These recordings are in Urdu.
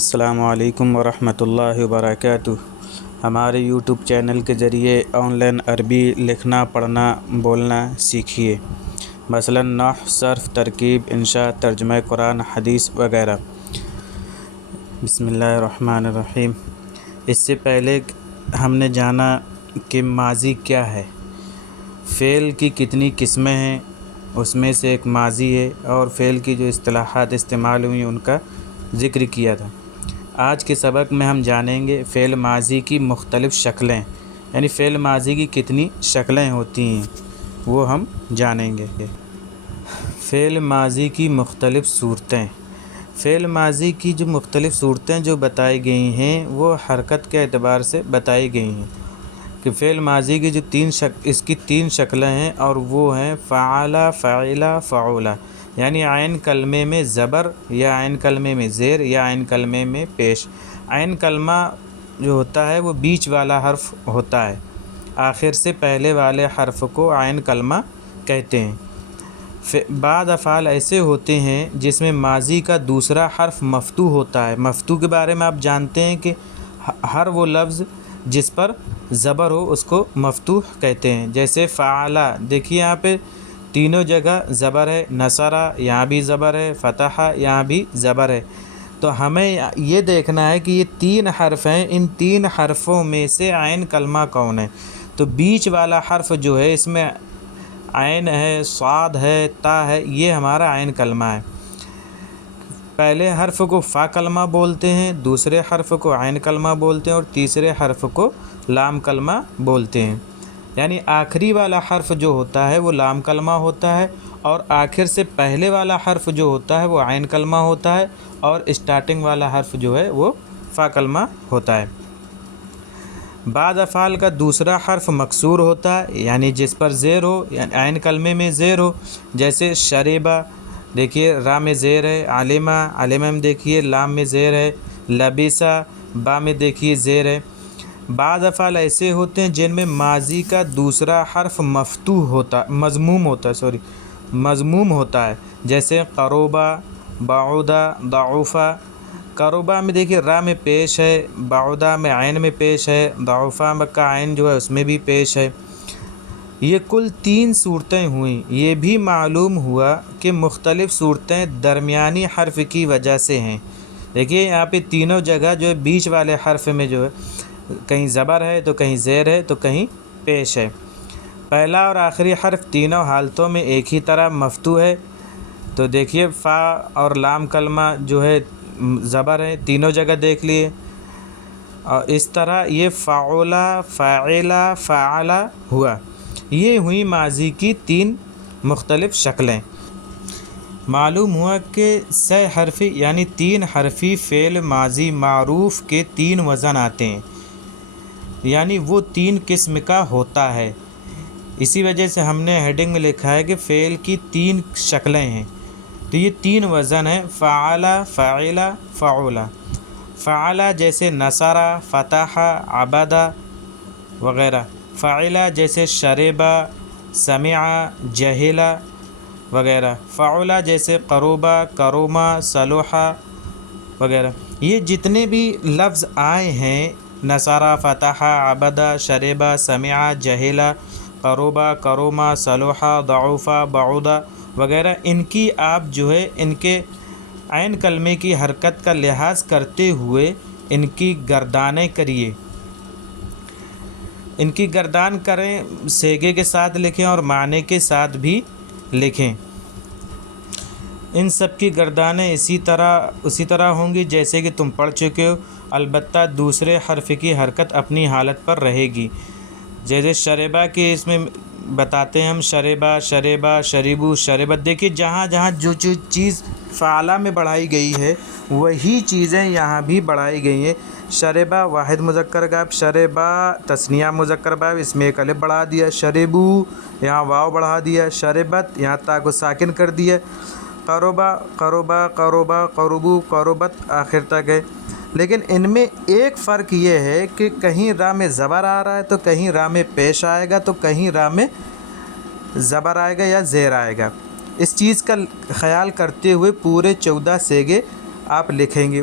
السلام علیکم ورحمۃ اللہ وبرکاتہ۔ ہمارے یوٹیوب چینل کے ذریعے آن لائن عربی لکھنا، پڑھنا، بولنا سیکھیے، مثلاً نحو، صرف، ترکیب، انشاء، ترجمہ قرآن، حدیث وغیرہ۔ بسم اللہ الرحمن الرحیم۔ اس سے پہلے ہم نے جانا کہ ماضی کیا ہے، فعل کی کتنی قسمیں ہیں، اس میں سے ایک ماضی ہے، اور فعل کی جو اصطلاحات استعمال ہوئی ان کا ذکر کیا تھا۔ آج کے سبق میں ہم جانیں گے فعل ماضی کی مختلف شکلیں، یعنی فعل ماضی کی کتنی شکلیں ہوتی ہیں وہ ہم جانیں گے۔ فعل ماضی کی مختلف صورتیں۔ فعل ماضی کی جو مختلف صورتیں جو بتائی گئی ہیں وہ حرکت کے اعتبار سے بتائی گئی ہیں کہ فعل ماضی کی جو اس کی تین شکلیں ہیں، اور وہ ہیں فعل، فعل، فعول، یعنی عین کلمے میں زبر، یا عین کلمے میں زیر، یا عین کلمے میں پیش۔ عین کلمہ جو ہوتا ہے وہ بیچ والا حرف ہوتا ہے، آخر سے پہلے والے حرف کو عین کلمہ کہتے ہیں۔ بعض افعال ایسے ہوتے ہیں جس میں ماضی کا دوسرا حرف مفتوح ہوتا ہے۔ مفتوح کے بارے میں آپ جانتے ہیں کہ ہر وہ لفظ جس پر زبر ہو اس کو مفتوح کہتے ہیں، جیسے فعلہ، دیکھیے یہاں پہ تینوں جگہ زبر ہے، نصرہ یہاں بھی زبر ہے، فتح یہاں بھی زبر ہے۔ تو ہمیں یہ دیکھنا ہے کہ یہ تین حرف ہیں، ان تین حرفوں میں سے عین کلمہ کون ہے۔ تو بیچ والا حرف جو ہے اس میں عین ہے، صاد ہے، تا ہے، یہ ہمارا عین کلمہ ہے۔ پہلے حرف کو فا کلمہ بولتے ہیں، دوسرے حرف کو عین کلمہ بولتے ہیں، اور تیسرے حرف کو لام کلمہ بولتے ہیں۔ یعنی آخری والا حرف جو ہوتا ہے وہ لام کلمہ ہوتا ہے، اور آخر سے پہلے والا حرف جو ہوتا ہے وہ عین کلمہ ہوتا ہے، اور اسٹارٹنگ والا حرف جو ہے وہ فا کلمہ ہوتا ہے۔ بعض افعال کا دوسرا حرف مکسور ہوتا ہے، یعنی جس پر زیر ہو، یعنی عین کلمے میں زیر ہو، جیسے شریبہ، دیکھیے را میں زیر ہے، علمہ، علمہ میں دیکھیے لام میں زیر ہے، لبیسہ، با میں دیکھیے زیر ہے۔ بعض افعال ایسے ہوتے ہیں جن میں ماضی کا دوسرا حرف مضموم ہوتا ہے، جیسے قربہ، بعودہ، ضعوفہ۔ قربہ میں دیکھیے را میں پیش ہے، بعودہ میں عین میں پیش ہے، ضعوفہ کا عین جو ہے اس میں بھی پیش ہے۔ یہ کل تین صورتیں ہوئیں۔ یہ بھی معلوم ہوا کہ مختلف صورتیں درمیانی حرف کی وجہ سے ہیں۔ دیکھیے یہاں پہ تینوں جگہ جو ہے بیچ والے حرف میں جو ہے کہیں زبر ہے، تو کہیں زیر ہے، تو کہیں پیش ہے۔ پہلا اور آخری حرف تینوں حالتوں میں ایک ہی طرح مفتوح ہے۔ تو دیکھیے فا اور لام کلمہ جو ہے زبر ہے، تینوں جگہ دیکھ لیے، اور اس طرح یہ فعولہ، فاعلہ، فعلہ ہوا۔ یہ ہوئی ماضی کی تین مختلف شکلیں۔ معلوم ہوا کہ سہ حرفی یعنی تین حرفی فعل ماضی معروف کے تین وزن آتے ہیں، یعنی وہ تین قسم کا ہوتا ہے۔ اسی وجہ سے ہم نے ہیڈنگ میں لکھا ہے کہ فعل کی تین شکلیں ہیں۔ تو یہ تین وزن ہیں، فعل، فاعل، فعول۔ فعل جیسے نصرہ، فتح، عبد وغیرہ۔ فاعل جیسے شربہ، سمع، جہل وغیرہ۔ فعول جیسے قربہ، کرمہ، صلح وغیرہ۔ یہ جتنے بھی لفظ آئے ہیں، نصرہ، فتح، عبد، شربہ، سمع، جہل، قربہ، کرمہ، صلح، ضعوف، بعود وغیرہ، ان کی آپ جو ہے ان کے عین کلمے کی حرکت کا لحاظ کرتے ہوئے ان کی گردانیں کریے۔ ان کی گردان کریں، صیغے کے ساتھ لکھیں اور معنی کے ساتھ بھی لکھیں۔ ان سب کی گردانیں اسی طرح ہوں گی جیسے کہ تم پڑھ چکے ہو، البتہ دوسرے حرف کی حرکت اپنی حالت پر رہے گی۔ جیسے شربہ کے اس میں بتاتے ہیں ہم، شربہ، شریبہ، شریبو، شربت۔ دیکھیے جہاں جہاں جو چیز فعلہ میں بڑھائی گئی ہے وہی چیزیں یہاں بھی بڑھائی گئی ہیں۔ شربہ واحد مذکر غائب، شربہ تثنیہ مذکر غائب، اس میں ایک الف بڑھا دیا، شریبو یہاں واو بڑھا دیا، شربت یہاں تا کو ساکن کر دیا، قربہ، قربہ، قربہ، قربو، قربت آخر تک ہے۔ لیکن ان میں ایک فرق یہ ہے کہ کہیں را میں زبر آ رہا ہے تو کہیں را میں پیش آئے گا، تو کہیں را میں زبر آئے گا یا زیر آئے گا۔ اس چیز کا خیال کرتے ہوئے پورے 14 صیغے آپ لکھیں گے۔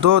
2